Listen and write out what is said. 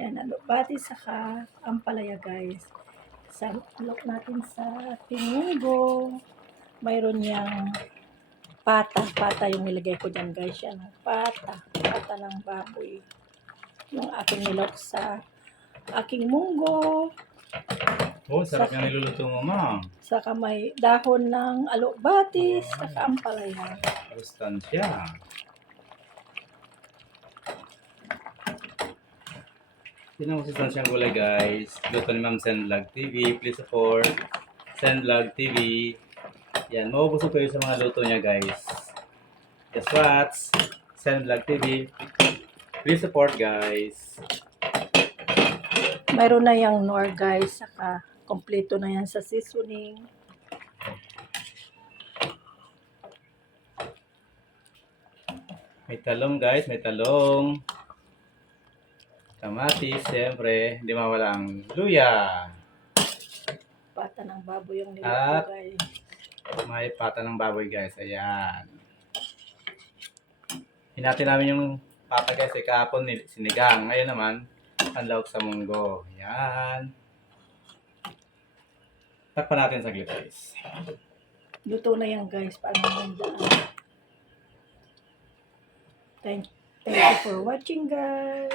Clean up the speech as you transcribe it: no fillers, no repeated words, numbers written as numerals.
Yan, alubati saka ampalaya guys. Look natin sa tinunggo. Mayroon niyang pata yung nilagay ko dyan guys. Yan, pata ng baboy. Yung aking nilok sa aking munggo. Oh, sarap yung niluluto mo, ma'am. Saka may dahon ng alubati, saka ampalaya. Sustansya. Sino mo sustansyang gulay, guys? Luto ni Ma'am Senvlog TV. Please support Senvlog TV. Yan, maubusog kayo sa mga luto niya, guys. Guess what? Senvlog TV. Please support, guys. Mayroon na yung nor guys, saka kompleto na yan sa seasoning. May talong, guys. May talong. Kamatis, siyempre. Hindi mawala ang luya. Pata ng baboy yung At nilagay. may pata ng baboy, guys. Ayan. Hinati namin yung pata, guys. Kahapon sinigang. Ngayon naman, panlawak sa munggo. Ayan. Takpan natin saglit, guys. Luto na yan guys. Paano nandaan? Thank you for watching guys.